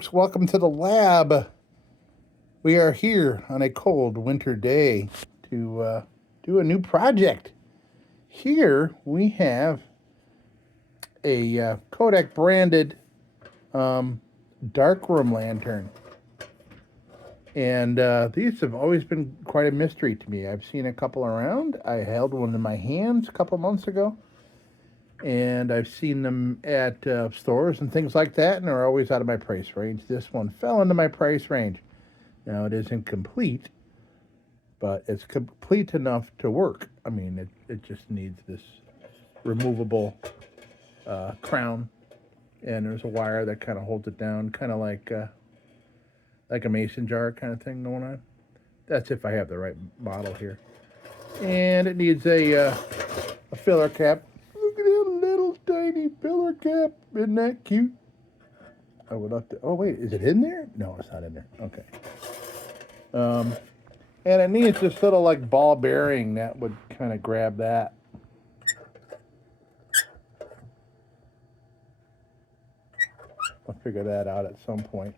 folks, welcome to the lab. We are here on a cold winter day to do a new project. Here we have a KODAK branded darkroom lantern. And these have always been quite a mystery to me. I've seen a couple around. I held one in my hands a couple months ago. And I've seen them at stores and things like that, and they're always out of my price range. This one fell into my price range. Now, it isn't complete, but it's complete enough to work. I mean, it just needs this removable crown, and there's a wire that kind of holds it down, kind of like a mason jar kind of thing going on. That's if I have the right model here. And it needs a filler cap. Look at that little tiny filler cap. Isn't that cute? I would love to. Oh, wait, is it in there? No, it's not in there. Okay. And it needs this little like ball bearing that would kind of grab that. I'll figure that out at some point.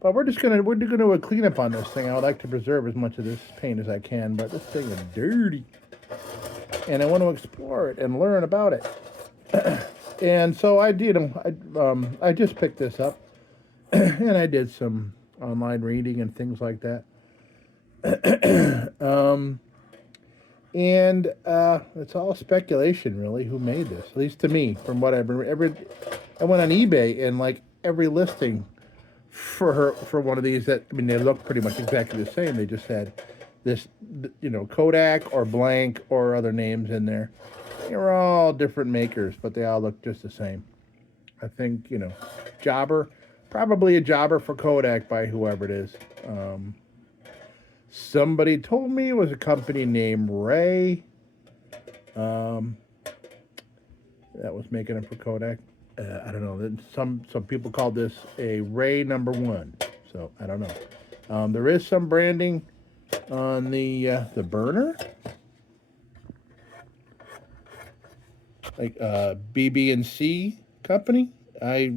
But we're gonna do a cleanup on this thing. I would like to preserve as much of this paint as I can, but this thing is dirty, and I want to explore it and learn about it. And so I did. I just picked this up, and I did some online reading and things like that. And it's all speculation, really, who made this. At least to me, from what I've been. I went on eBay, and like every listing for one of these, that, I mean, they look pretty much exactly the same. They just had this, KODAK or blank or other names in there. They were all different makers, but they all look just the same. I think, jobber, probably a jobber for KODAK by whoever it is. Somebody told me it was a company named Ray that was making it for KODAK. I don't know. Some people call this a Ray #1. So I don't know. There is some branding on the burner, like BB&C company. I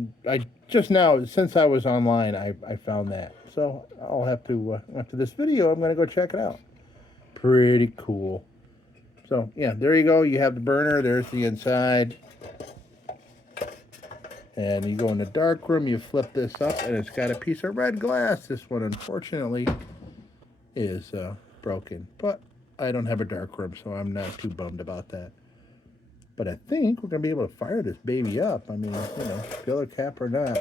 just now, since I was online, I found that. So I'll have to, after this video, I'm going to go check it out. Pretty cool. So, yeah, there you go. You have the burner. There's the inside. And you go in the darkroom, you flip this up, and it's got a piece of red glass. This one, unfortunately, is broken. But I don't have a darkroom, so I'm not too bummed about that. But I think we're going to be able to fire this baby up. I mean, filler cap or not.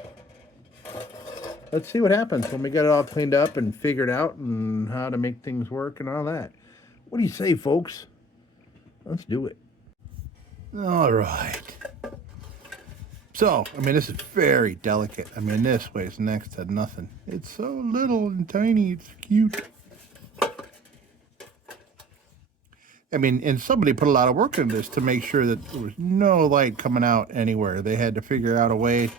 Let's see what happens when we get it all cleaned up and figured out and how to make things work and all that. What do you say, folks? Let's do it. All right. So, I mean, this is very delicate. I mean, this weighs next to nothing. It's so little and tiny. It's cute. I mean, and somebody put a lot of work into this to make sure that there was no light coming out anywhere. They had to figure out a way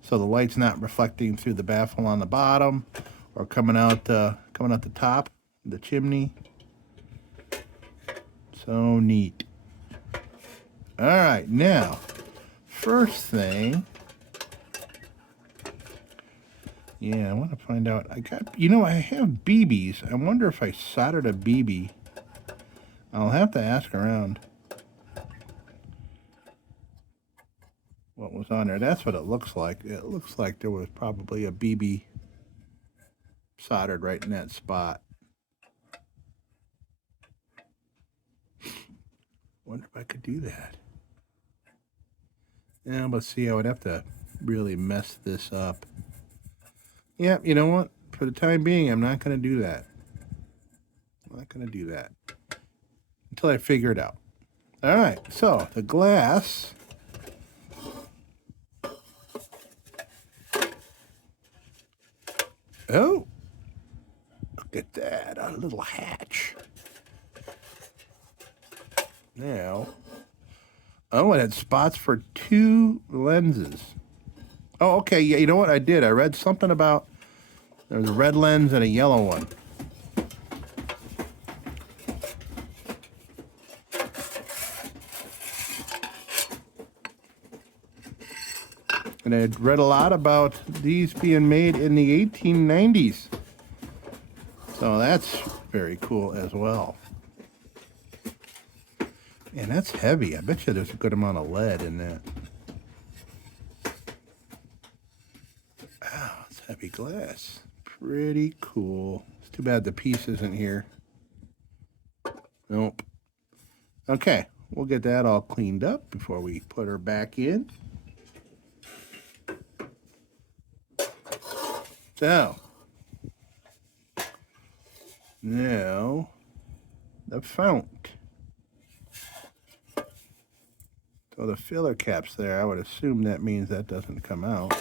so the light's not reflecting through the baffle on the bottom or coming out the top, the chimney. So neat. All right, now, first thing, I want to find out. I have BBs. I wonder if I soldered a BB. I'll have to ask around what was on there. That's what it looks like. It looks like there was probably a BB soldered right in that spot. Wonder if I could do that. Yeah, let's see. I would have to really mess this up. Yeah, you know what? For the time being, I'm not going to do that. I'm not going to do that until I figure it out. All right, so the glass. Oh, look at that, a little hatch. Now, it had spots for 2 lenses. Oh, okay, yeah, you know what I did? I read something about there was a red lens and a yellow one. And I'd read a lot about these being made in the 1890's. So that's very cool as well. And that's heavy. I bet you there's a good amount of lead in that. Wow, it's heavy glass. Pretty cool. It's too bad the piece isn't here. Nope. Okay, we'll get that all cleaned up before we put her back in. So, now, the fount. So the filler cap's there. I would assume that means that doesn't come out.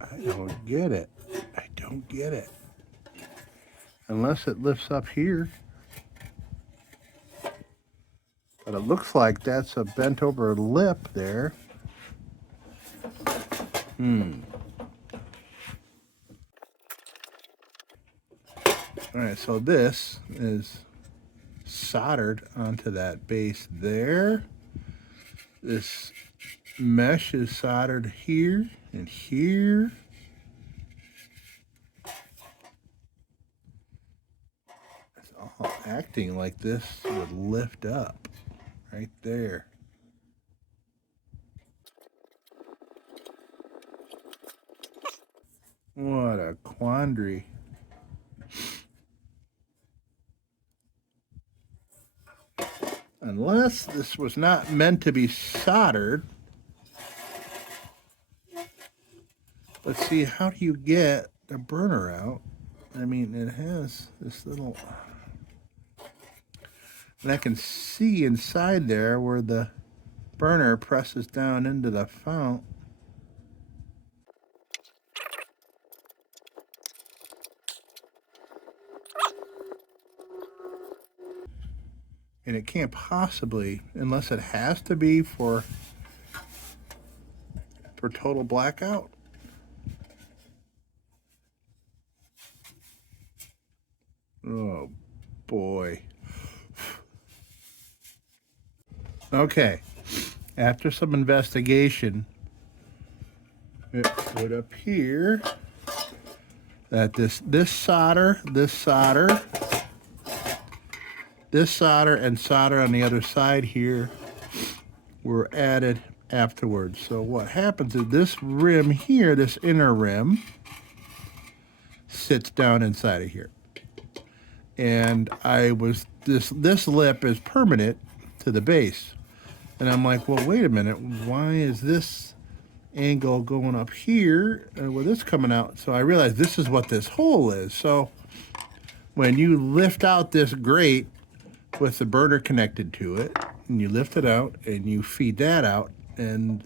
I don't get it. I don't get it. Unless it lifts up here. But it looks like that's a bent over lip there. Alright, so this is soldered onto that base there. This mesh is soldered here and here. It's all acting like this would lift up right there. What a quandary. Unless this was not meant to be soldered. Let's see, how do you get the burner out? I mean, it has this little... And I can see inside there where the burner presses down into the fount. And it can't possibly, unless it has to be for total blackout. Oh boy. Okay, after some investigation, it would appear that this solder, and solder on the other side here were added afterwards. So what happens is this rim here, this inner rim, sits down inside of here. And this lip is permanent to the base. And I'm like, well, wait a minute, why is this angle going up here with this coming out? So I realized this is what this hole is. So when you lift out this grate with the burner connected to it, and you lift it out and you feed that out, and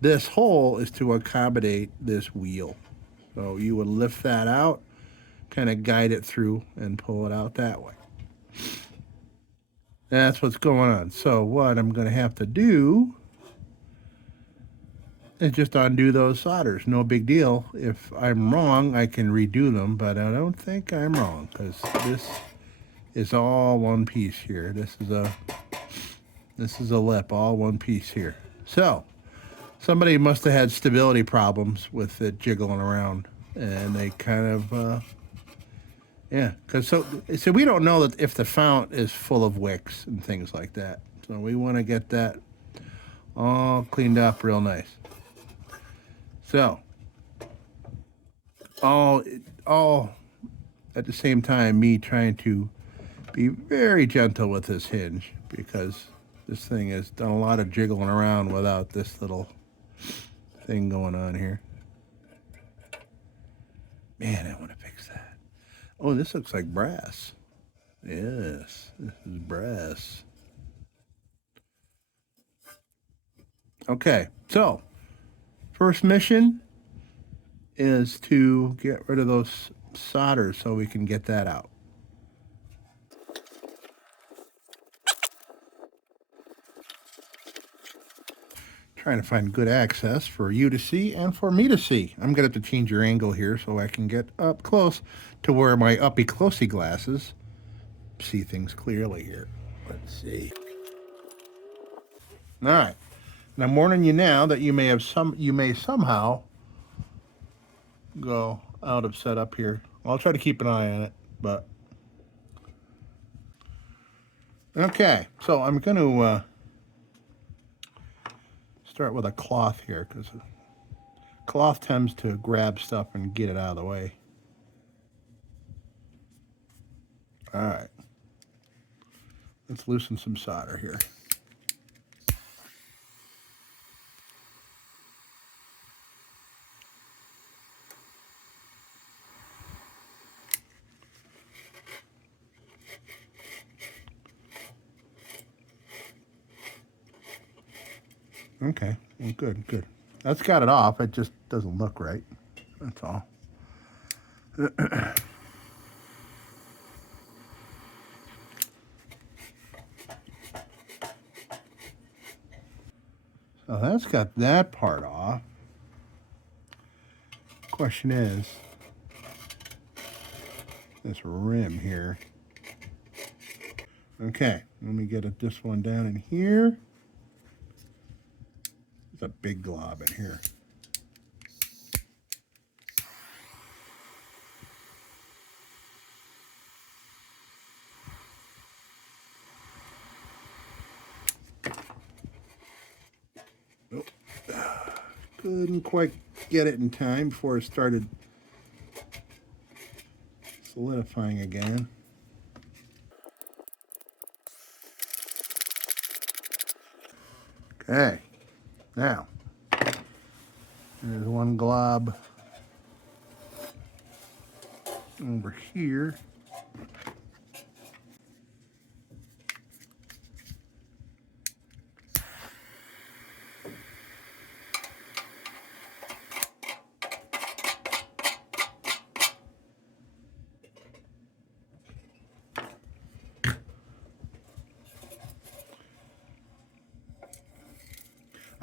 this hole is to accommodate this wheel. So you would lift that out, kind of guide it through and pull it out that way. That's what's going on. So what I'm going to have to do is just undo those solders. No big deal. If I'm wrong, I can redo them, but I don't think I'm wrong, because this is all one piece here. This is a lip, all one piece here. So somebody must have had stability problems with it jiggling around, and they kind of yeah, because so we don't know that if the fount is full of wicks and things like that. So we want to get that all cleaned up real nice. So all at the same time, me trying to be very gentle with this hinge, because this thing has done a lot of jiggling around without this little thing going on here. Man, I want to fix that. Oh, this looks like brass. Yes, this is brass. Okay, so first mission is to get rid of those solders so we can get that out. Trying to find good access for you to see and for me to see. I'm going to have to change your angle here so I can get up close to where my uppy-closey glasses see things clearly here. Let's see. All right. And I'm warning you now that you may somehow go out of setup here. I'll try to keep an eye on it, but okay. So I'm going to start with a cloth here because cloth tends to grab stuff and get it out of the way. All right. Let's loosen some solder here. Okay, well, good, good. That's got it off. It just doesn't look right. That's all. So that's got that part off. Question is, this rim here. Okay, let me get this one down in here. There's a big glob in here. Nope. Couldn't quite get it in time before it started solidifying again. Okay, now there's one glob over here.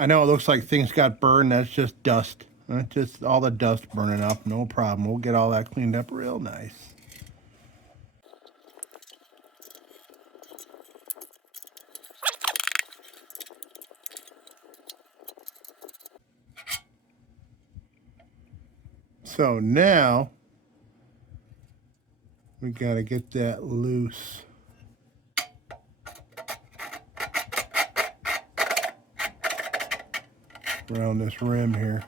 I know it looks like things got burned. That's just dust. That's just all the dust burning up. No problem. We'll get all that cleaned up real nice. So now we got to get that loose. Around this rim here.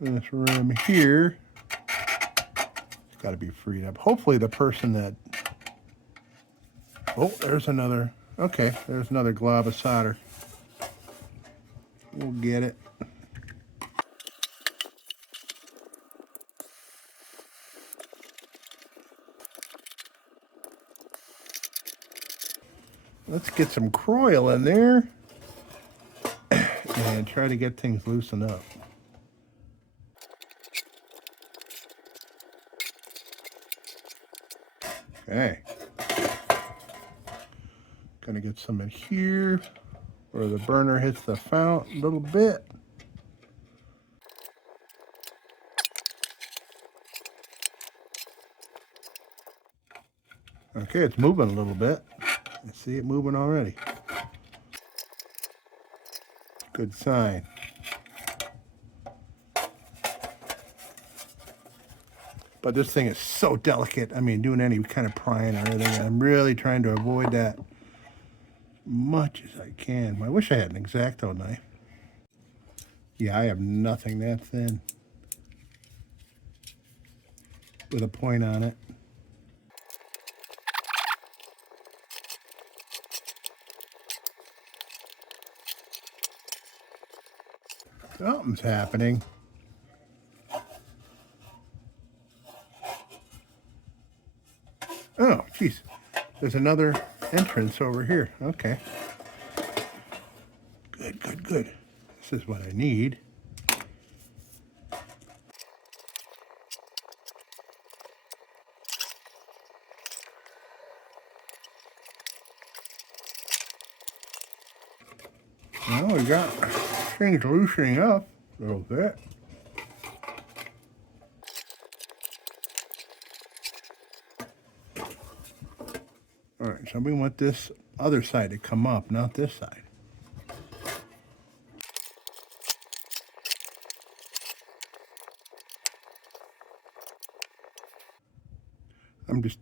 This rim here, it's got to be freed up. Hopefully the person that, oh, there's another, okay, there's another glob of solder. We'll get it. Let's get some Croil in there and try to get things loosened up. Okay. Gonna get some in here where the burner hits the fount a little bit. Okay, it's moving a little bit. I see it moving already. Good sign. But this thing is so delicate. I mean, doing any kind of prying or anything, I'm really trying to avoid that much as I can. I wish I had an X-Acto knife. Yeah, I have nothing that thin with a point on it. Something's happening. Oh, geez. There's another entrance over here. Okay. Good, good, good. This is what I need. Well, we got things loosening up a little bit. All right, so we want this other side to come up, not this side. I'm just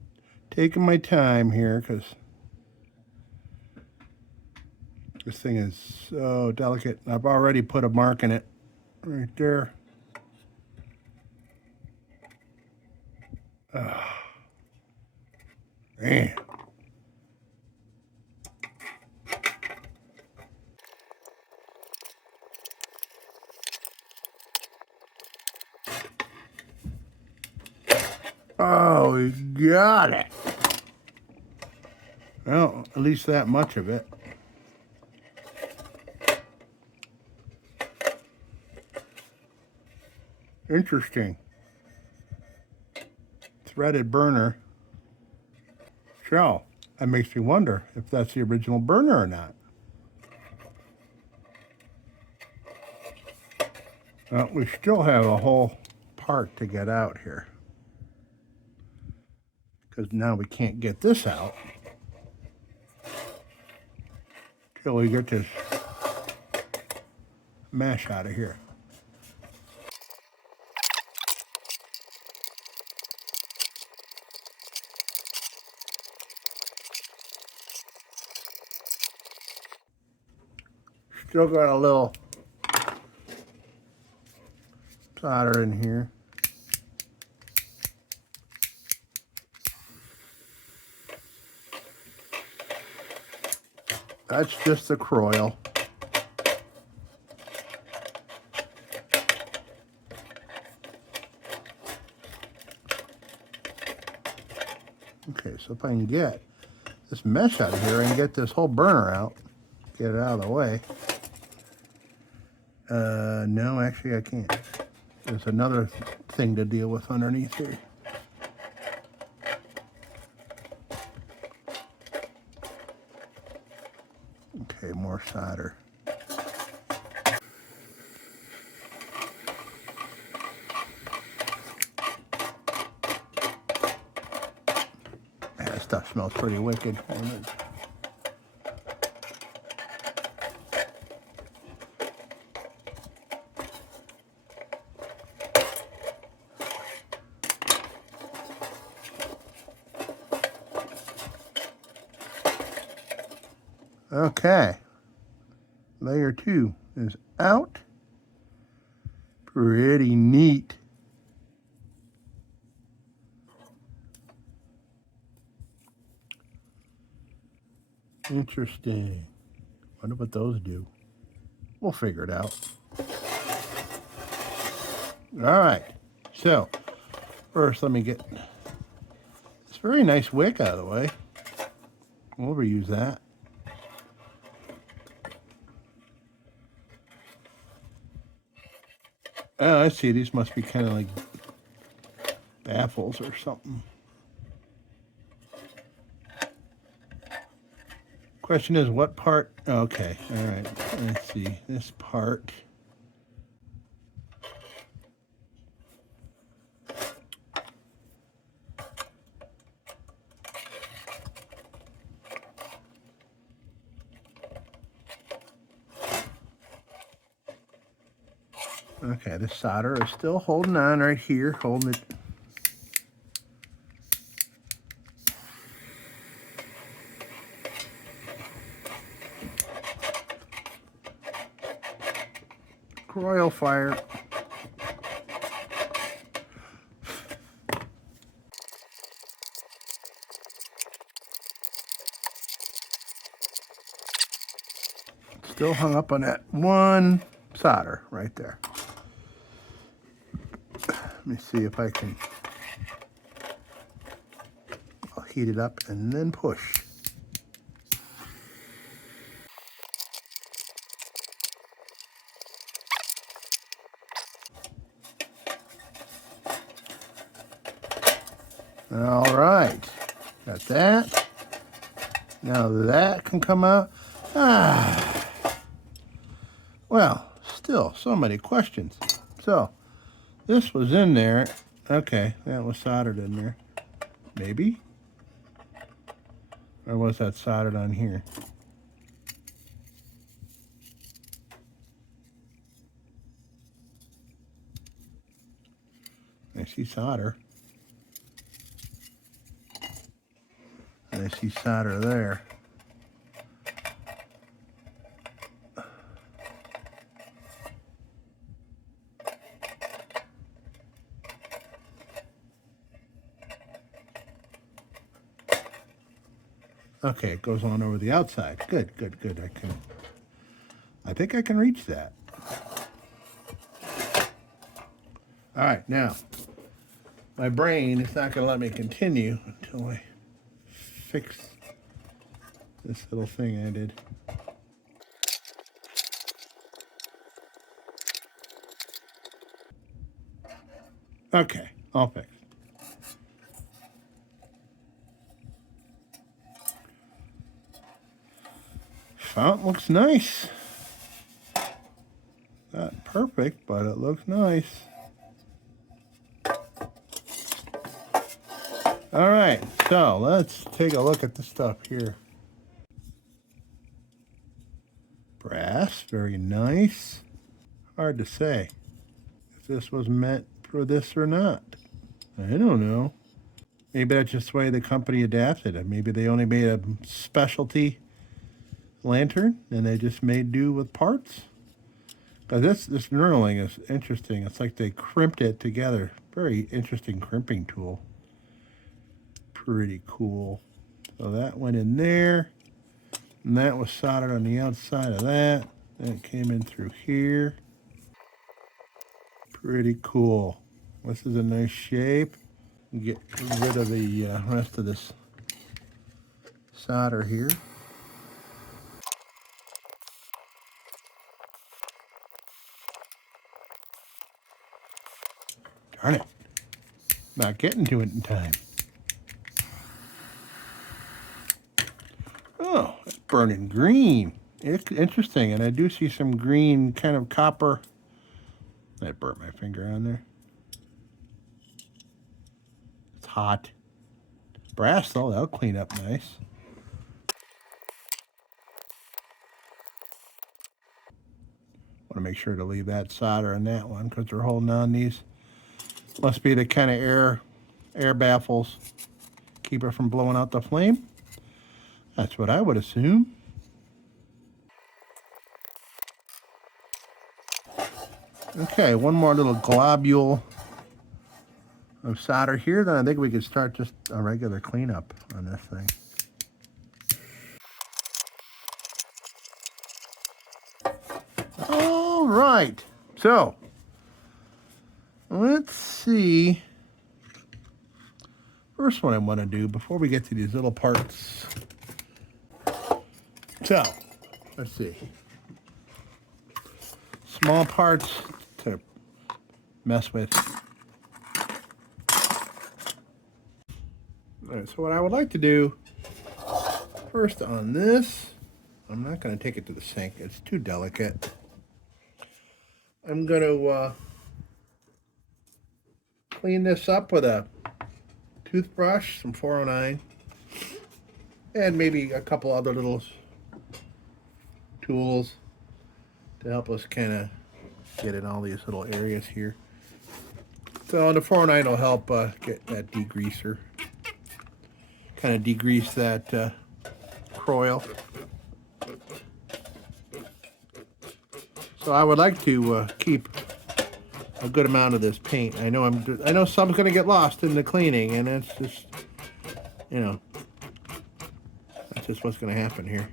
taking my time here because this thing is so delicate. I've already put a mark in it right there. Man. Oh, we got it. Well, at least that much of it. Interesting. Threaded burner shell. That makes me wonder if that's the original burner or not. Well, we still have a whole part to get out here, because now we can't get this out till we get this mesh out of here. Still got a little solder in here. That's just the croil. Okay, so if I can get this mesh out of here and get this whole burner out, get it out of the way. No, actually I can't. There's another thing to deal with underneath here. Okay, more solder. That stuff smells pretty wicked. Okay, layer 2 is out. Pretty neat. Interesting. Wonder what those do. We'll figure it out. All right, so first let me get this very nice wick out of the way. We'll reuse that. Oh, I see. These must be kind of like baffles or something. Question is, what part? Okay, all right. Let's see. This part. Okay, the solder is still holding on right here, holding it. Royal fire. Still hung up on that one solder right there. Let me see if I can. I'll heat it up and then push. All right, got that. Now that can come out. Well, still so many questions. So, this was in there. Okay, that was soldered in there. Maybe? Or was that soldered on here? I see solder. And I see solder there. Okay, it goes on over the outside. Good, good, good. I think I can reach that. All right, now, my brain is not going to let me continue until I fix this little thing I did. Okay, all fixed. Font looks nice. Not perfect, but it looks nice. All right, so let's take a look at the stuff here. Brass, very nice. Hard to say if this was meant for this or not. I don't know. Maybe that's just the way the company adapted it. Maybe they only made a specialty lantern and they just made do with parts. This knurling is interesting. It's like they crimped it together. Very interesting crimping tool. Pretty cool. So that went in there. And that was soldered on the outside of that. That came in through here. Pretty cool. This is a nice shape. Get rid of the rest of this solder here. Darn it. Not getting to it in time. Oh, it's burning green. It's interesting, and I do see some green kind of copper. I burnt my finger on there. It's hot. Brass, though, that'll clean up nice. Want to make sure to leave that solder on that one because they're holding on these. Must be the kind of air baffles. Keep it from blowing out the flame. That's what I would assume. Okay, one more little globule of solder here. Then I think we could start just a regular cleanup on this thing. All right, so let's see. First one I want to do before we get to these little parts. So, let's see. Small parts to mess with. All right, so what I would like to do first on this, I'm not going to take it to the sink. It's too delicate. I'm going to clean this up with a toothbrush, some 409, and maybe a couple other little tools to help us kind of get in all these little areas here. So the 409 will help get that degreaser, kind of degrease that coil. So I would like to keep a good amount of this paint. I know some's going to get lost in the cleaning, and that's just, you know, that's just what's going to happen here.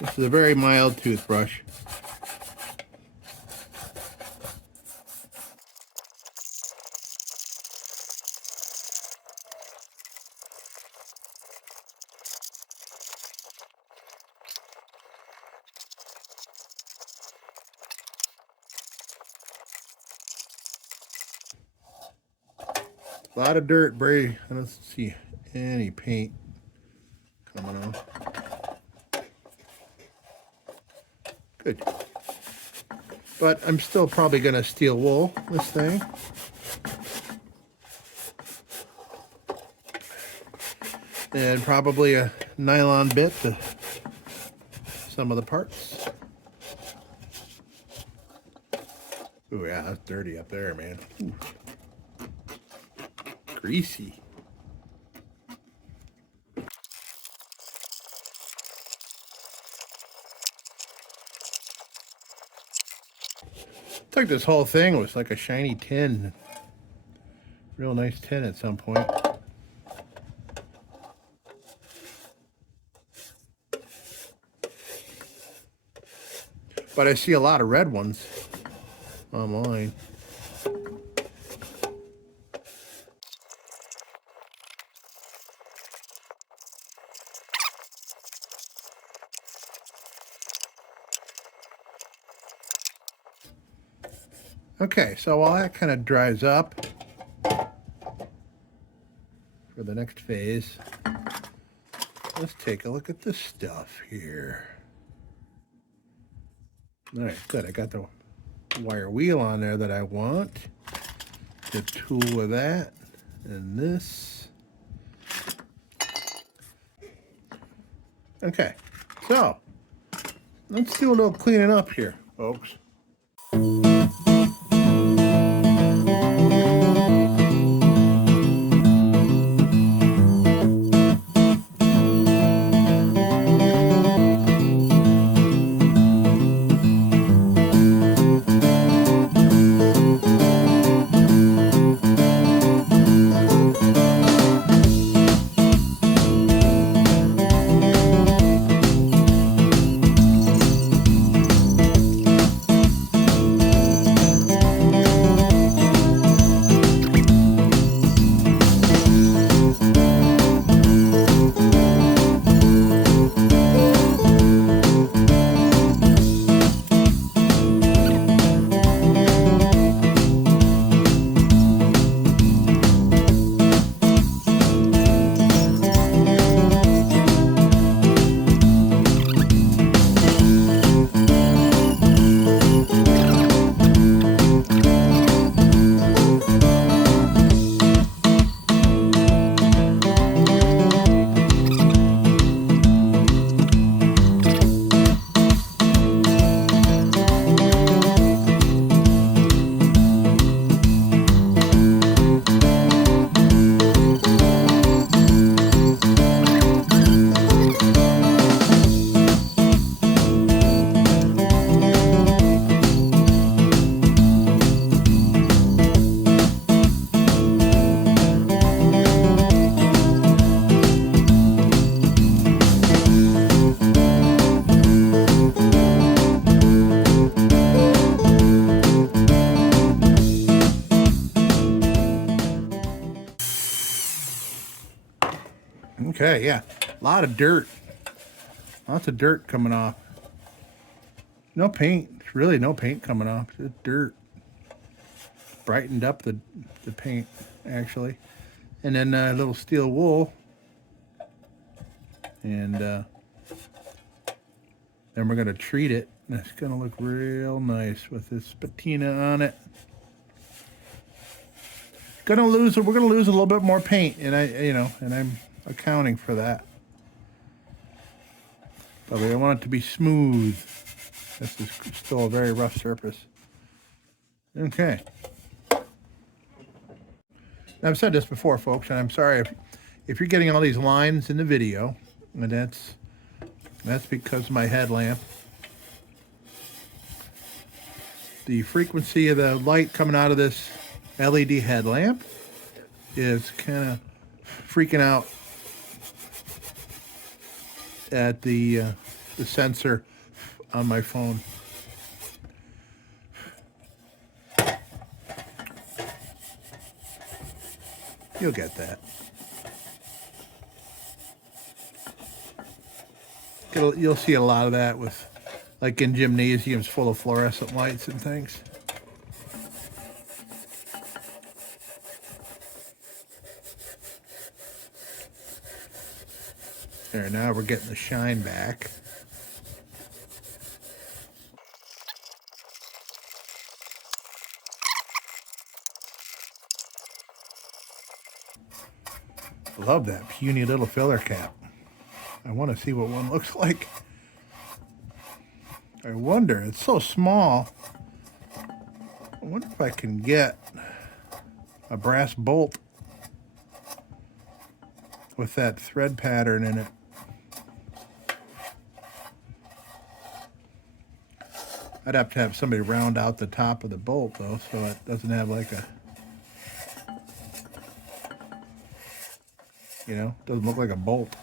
This is a very mild toothbrush. A lot of dirt, Brady. I don't see any paint coming on. Good. But I'm still probably going to steel wool this thing. And probably a nylon bit to some of the parts. Ooh, yeah, that's dirty up there, man. Ooh. Greasy. It's like this whole thing was like a shiny tin. Real nice tin at some point. But I see a lot of red ones online. Okay, so while that kind of dries up for the next phase, let's take a look at this stuff here. All right, good. I got the wire wheel on there that I want. The tool with that and this. Okay, so let's do a little cleaning up here, folks. Okay, yeah, a lot of dirt. Lots of dirt coming off. No paint, really no paint coming off, just dirt. Brightened up the paint, actually. And then a little steel wool. And then we're gonna treat it. And it's gonna look real nice with this patina on it. We're gonna lose a little bit more paint, and I'm accounting for that. But we want it to be smooth. This is still a very rough surface. Okay. Now, I've said this before, folks, and I'm sorry if you're getting all these lines in the video, and that's because of my headlamp. The frequency of the light coming out of this LED headlamp is kind of freaking out at the sensor on my phone. You'll get that. You'll see a lot of that with, like in gymnasiums full of fluorescent lights and things. There, now we're getting the shine back. Love that puny little filler cap. I want to see what one looks like. I wonder, it's so small. I wonder if I can get a brass bolt with that thread pattern in it. I'd have to have somebody round out the top of the bolt though, so it doesn't have like a, you know, doesn't look like a bolt.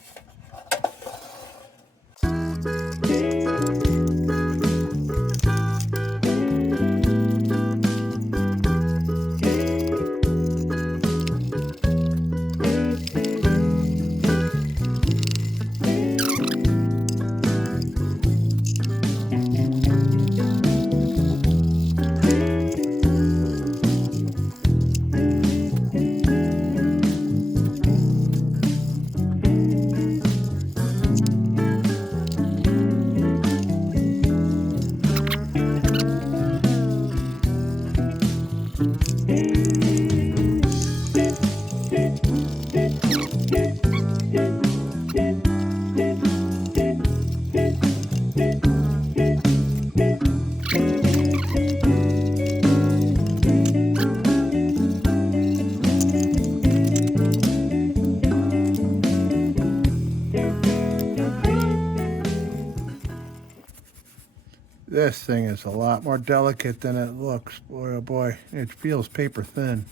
This thing is a lot more delicate than it looks. Boy, oh boy, it feels paper thin.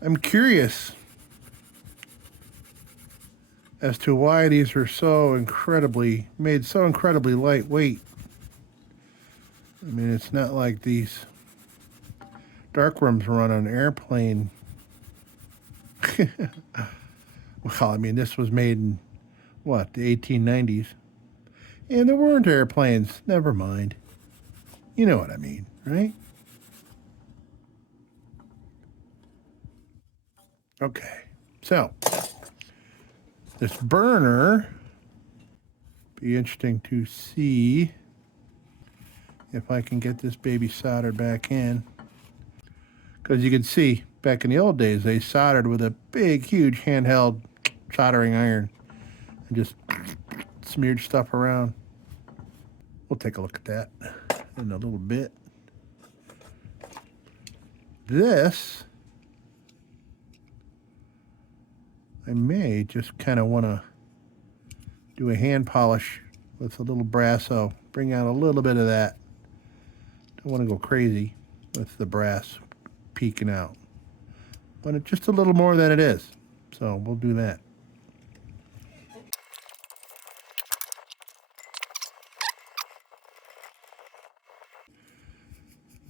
I'm curious as to why these are so incredibly, made so incredibly lightweight. I mean, it's not like these darkrooms run on an airplane. Well, I mean, this was made in, what, the 1890's? And there weren't airplanes. Never mind. You know what I mean, right? Okay. So, this burner, be interesting to see if I can get this baby soldered back in. Because you can see, back in the old days, they soldered with a big, huge handheld soldering iron and just smeared stuff around. We'll take a look at that in a little bit. This, I may just kind of want to do a hand polish with a little brasso. Bring out a little bit of that. Don't want to go crazy with the brass peeking out. But it's just a little more than it is. So we'll do that.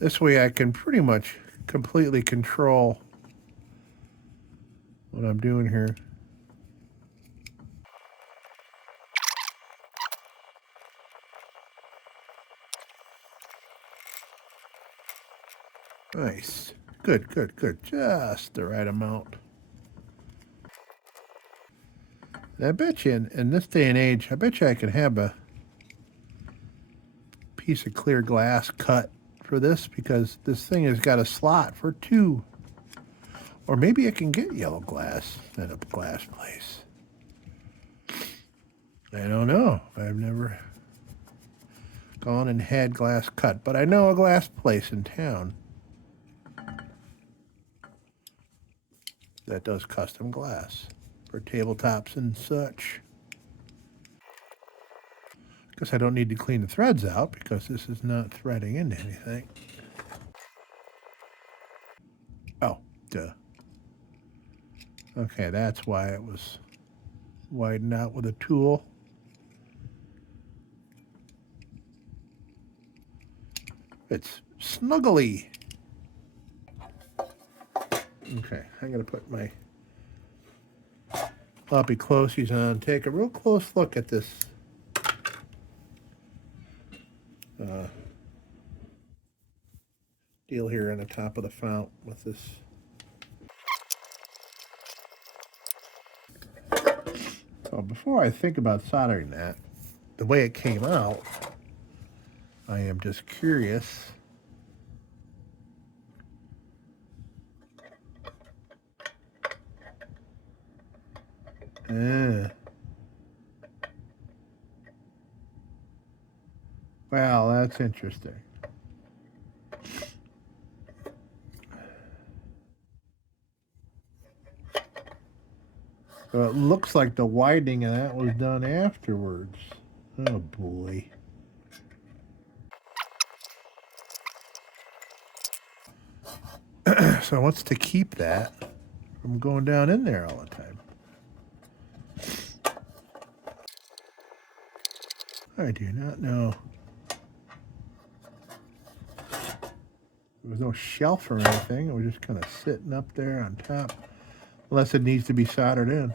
This way I can pretty much completely control what I'm doing here. Nice. Good, good, good. Just the right amount. And I bet you in this day and age, I bet you I can have a piece of clear glass cut for this, because this thing has got a slot for 2. Or maybe I can get yellow glass at a glass place. I don't know. I've never gone and had glass cut, but I know a glass place in town that does custom glass for tabletops and such. Guess I don't need to clean the threads out because this is not threading into anything. Oh, duh. Okay, that's why it was widened out with a tool. It's snuggly. Okay, I'm gonna put my floppy closies on. Take a real close look at this deal here on the top of the fount with this. So before I think about soldering that, the way it came out, I am just curious. Uh, well, that's interesting. So it looks like the widening of that was done afterwards. Oh boy. So what's to keep that from going down in there all the time? I do not know. There was no shelf or anything. It was just kind of sitting up there on top. Unless it needs to be soldered in.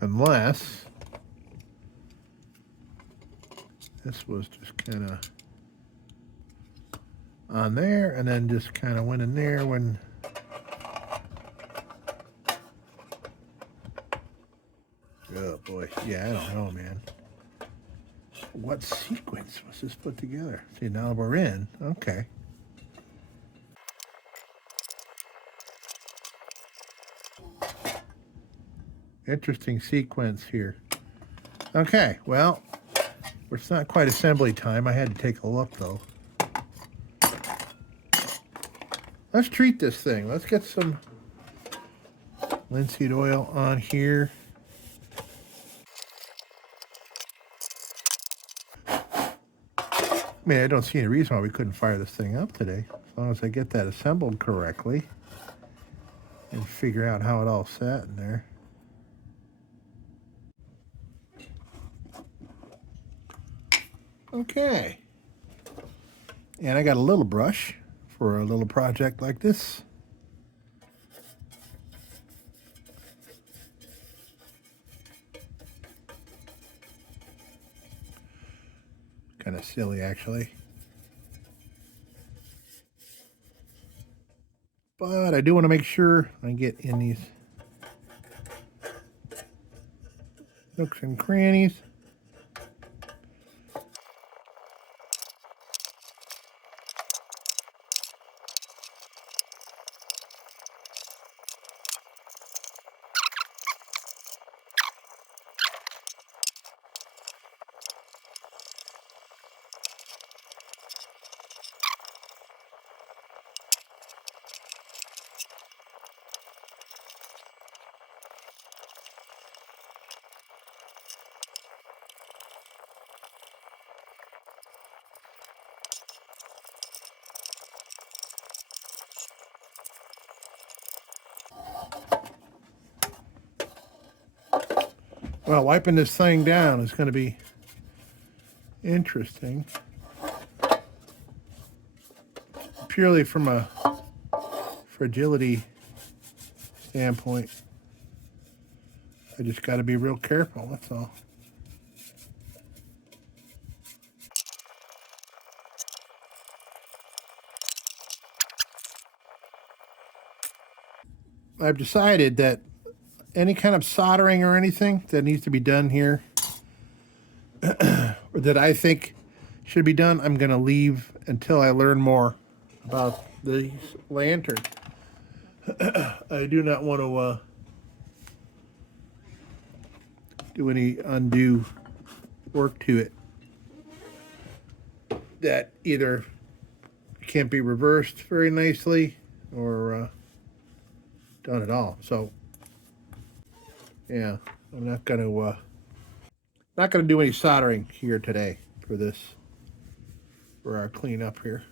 Unless this was just kind of on there and then just kind of went in there when oh boy, yeah, I don't know, man. What sequence was this put together? See, now we're in. Okay. Interesting sequence here. Okay, well, it's not quite assembly time. I had to take a look, though. Let's treat this thing. Let's get some linseed oil on here. I mean, I don't see any reason why we couldn't fire this thing up today. As long as I get that assembled correctly and figure out how it all sat in there. Okay. And I got a little brush for a little project like this. Kind of silly, actually. But I do want to make sure I get in these nooks and crannies. Well, wiping this thing down is going to be interesting. Purely from a fragility standpoint. I just got to be real careful, that's all. I've decided that any kind of soldering or anything that needs to be done here or that I think should be done, I'm going to leave until I learn more about these lanterns. I do not want to do any undue work to it that either can't be reversed very nicely or done at all. So yeah, I'm not going to do any soldering here today for our cleanup here.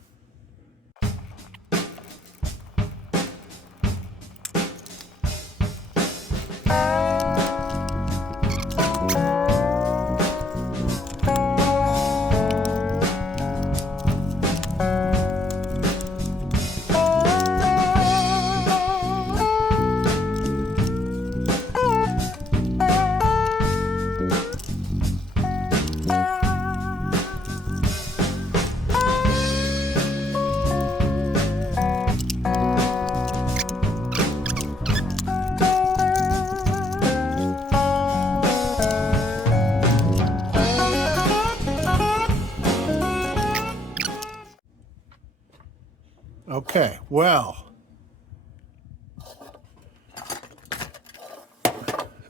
Okay, well,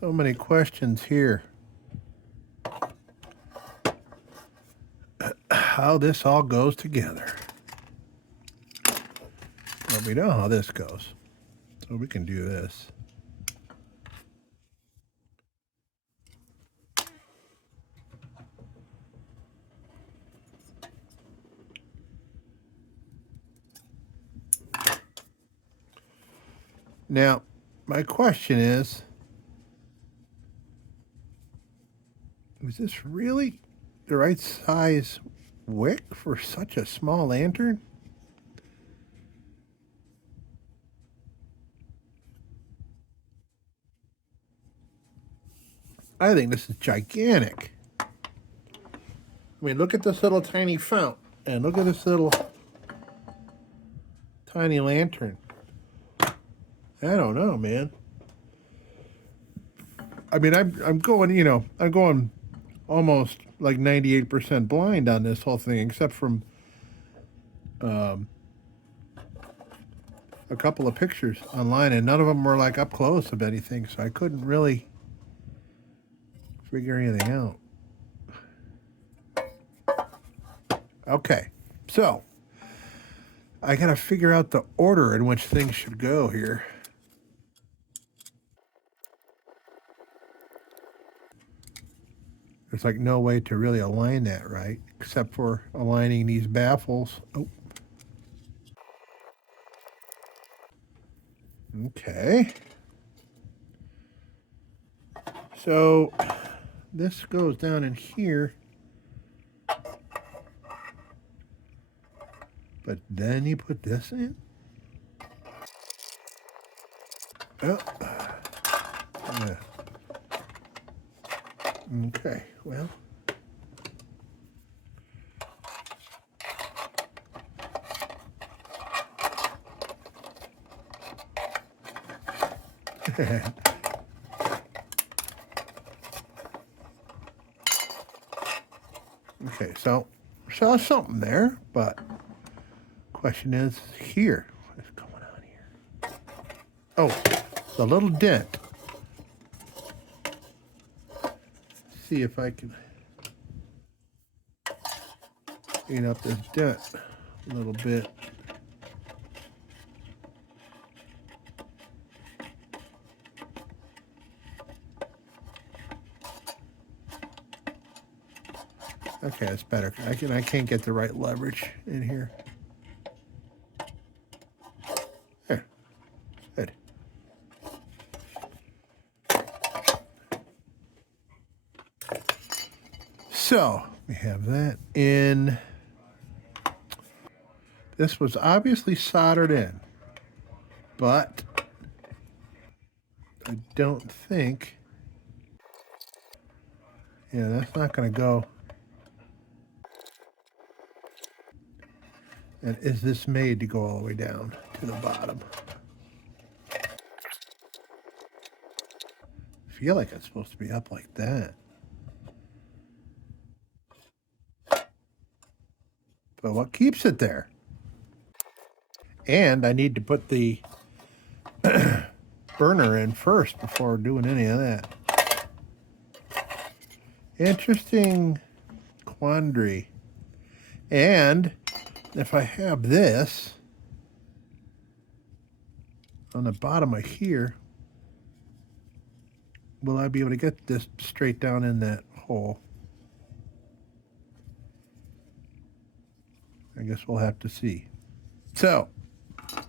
So many questions here. How this all goes together. Well, we know how this goes, so we can do this. Now, my question is this really the right size wick for such a small lantern? I think this is gigantic. I mean, look at this little tiny fount, and look at this little tiny lantern. I don't know, man. I mean, I'm going, I'm going almost like 98% blind on this whole thing, except from a couple of pictures online, and none of them were like up close of anything, so I couldn't really figure anything out. Okay, so I gotta figure out the order in which things should go here. There's like no way to really align that right, except for aligning these baffles. Oh. Okay. So this goes down in here. But then you put this in? Oh. Yeah. Okay, well. Okay, so saw something there, but question is here. What is going on here? Oh, the little dent. See if I can clean up this dent a little bit. Okay, that's better. I can't get the right leverage in here. There. Good. So we have that in. This was obviously soldered in, but I don't think. Yeah, that's not going to go. And is this made to go all the way down to the bottom? I feel like it's supposed to be up like that. But what keeps it there? And I need to put the burner in first before doing any of that. Interesting quandary. And if I have this on the bottom of here, will I be able to get this straight down in that hole? I guess we'll have to see. So, put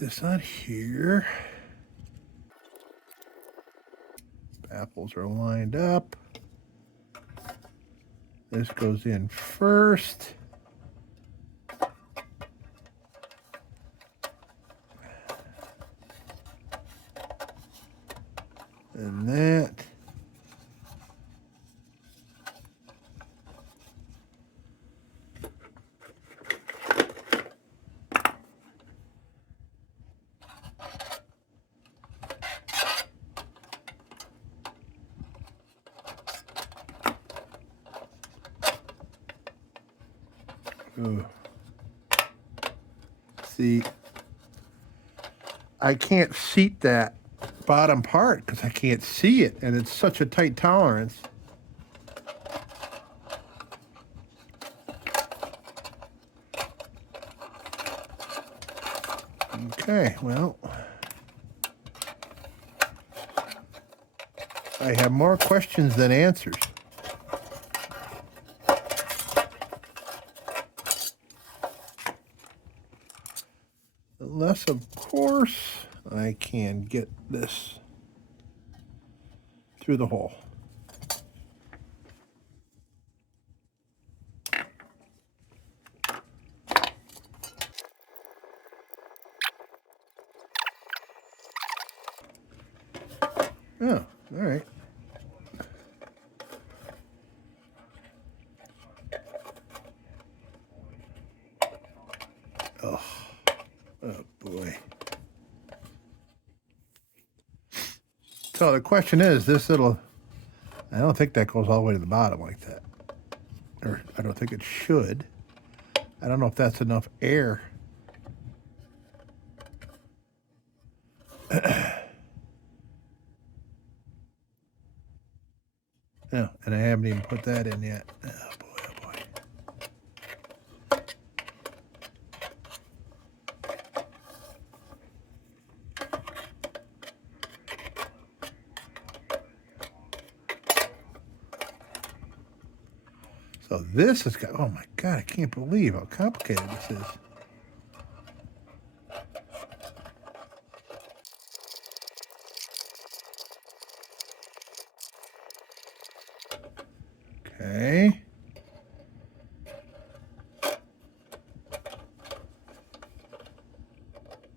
this on here. Baffles are lined up. This goes in first. And that. Ooh. See, I can't seat that bottom part because I can't see it, and it's such a tight tolerance. Okay, well, I have more questions than answers. Unless, of course, I can get this through the hole. Oh, all right. Oh, oh boy. So the question is, this little, I don't think that goes all the way to the bottom like that. Or I don't think it should. I don't know if that's enough air. No, and I haven't even put that in yet. Oh boy, oh boy. So this has got, oh my God, I can't believe how complicated this is. Okay.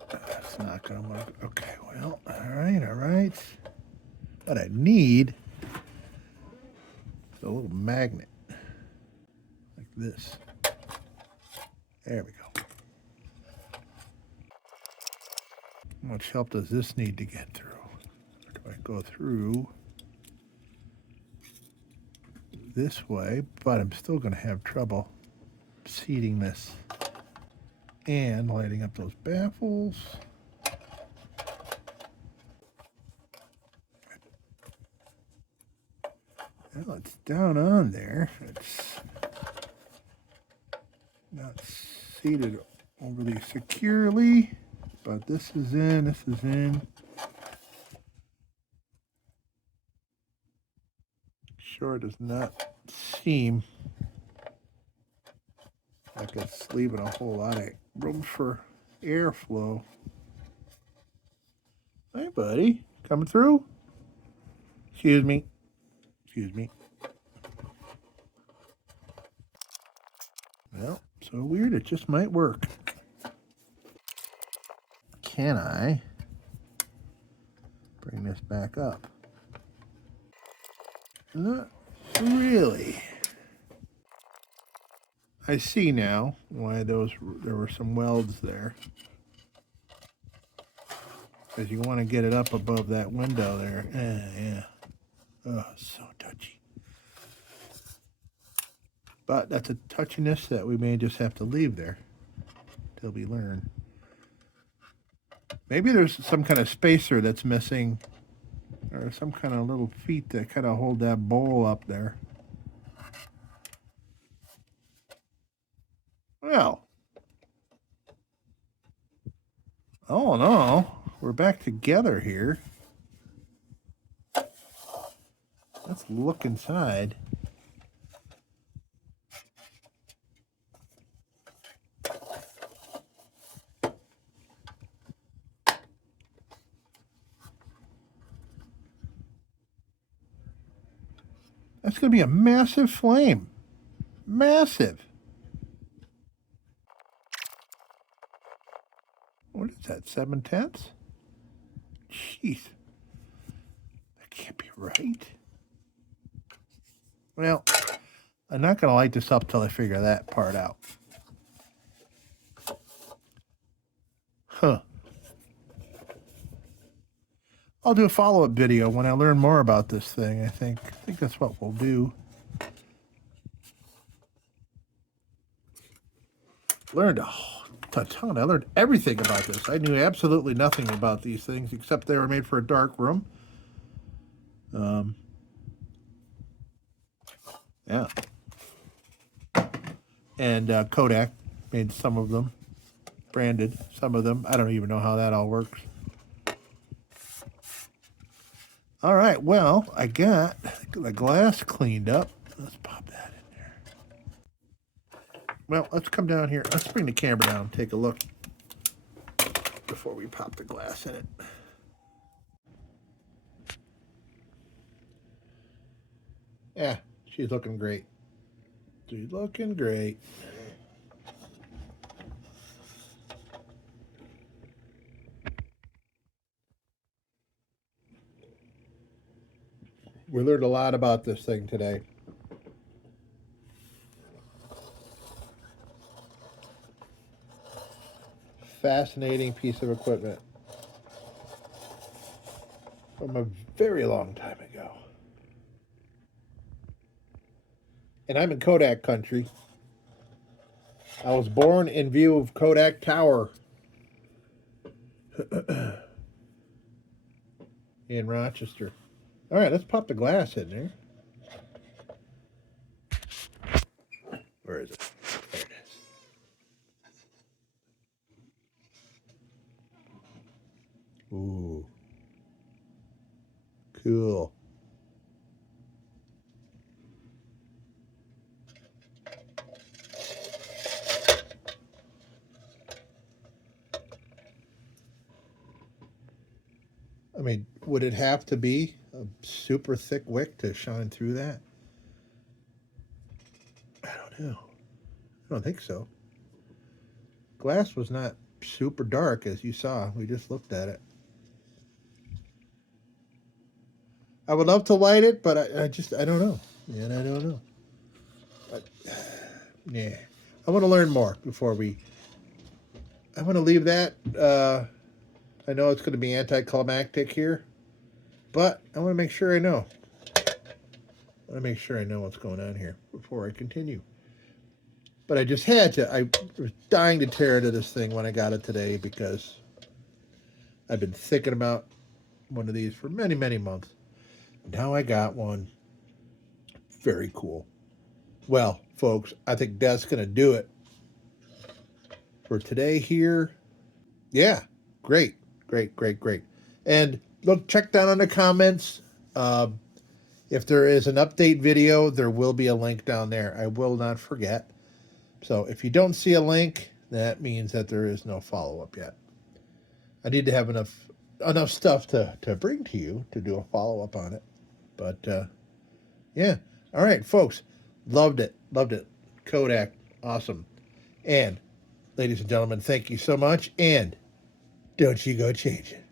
That's not going to work. Okay, well, all right, all right. What I need is a little magnet like this. There we go. How much help does this need to get through? Or do I go through this way, but I'm still going to have trouble seating this and lighting up those baffles. Well, it's down on there. It's not seated overly securely, but this is in, this is in. Sure does not seem like it's leaving a whole lot of room for airflow. Hey, buddy, coming through? Excuse me. Excuse me. Well, so weird, it just might work. Can I bring this back up? Not really. I see now why there were some welds there. Because you want to get it up above that window there. Yeah. Oh, so touchy. But that's a touchiness that we may just have to leave there till we learn. Maybe there's some kind of spacer that's missing, or some kind of little feet that kind of hold that bowl up there. Well, oh no, we're back together here. Let's look inside. That's going to be a massive flame. Massive. What is that, 7/10? Jeez. That can't be right. Well, I'm not going to light this up till I figure that part out. Huh. I'll do a follow-up video when I learn more about this thing. I think that's what we'll do. Learned a a ton. I learned everything about this. I knew absolutely nothing about these things except they were made for a dark room. Yeah. And KODAK made some of them, branded some of them. I don't even know how that all works. All right, well, I got the glass cleaned up. Let's pop that in there. Well, let's come down here. Let's bring the camera down and take a look before we pop the glass in it. Yeah, she's looking great. She's looking great. We learned a lot about this thing today. Fascinating piece of equipment from a very long time ago. And I'm in KODAK country. I was born in view of KODAK Tower in Rochester. All right, let's pop the glass in there. Where is it? There it is. Ooh. Cool. I mean, would it have to be a super thick wick to shine through that? I don't know. I don't think so. Glass was not super dark, as you saw. We just looked at it. I would love to light it, but I don't know. And I don't know. But, yeah. I want to learn more before I want to leave that. I know it's going to be anticlimactic here, but I want to make sure I know. I want to make sure I know what's going on here before I continue. But I just had to. I was dying to tear into this thing when I got it today because I've been thinking about one of these for many, many months. Now I got one. Very cool. Well, folks, I think that's going to do it for today here. Yeah, great. And look, check down on the comments. If there is an update video, there will be a link down there. I will not forget. So if you don't see a link, that means that there is no follow-up yet. I need to have enough stuff to bring to you to do a follow-up on it. But, yeah. All right, folks. Loved it. KODAK. Awesome. And, ladies and gentlemen, thank you so much. And don't you go change it.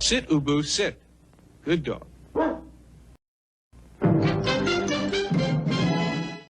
Sit, Ubu, sit. Good dog.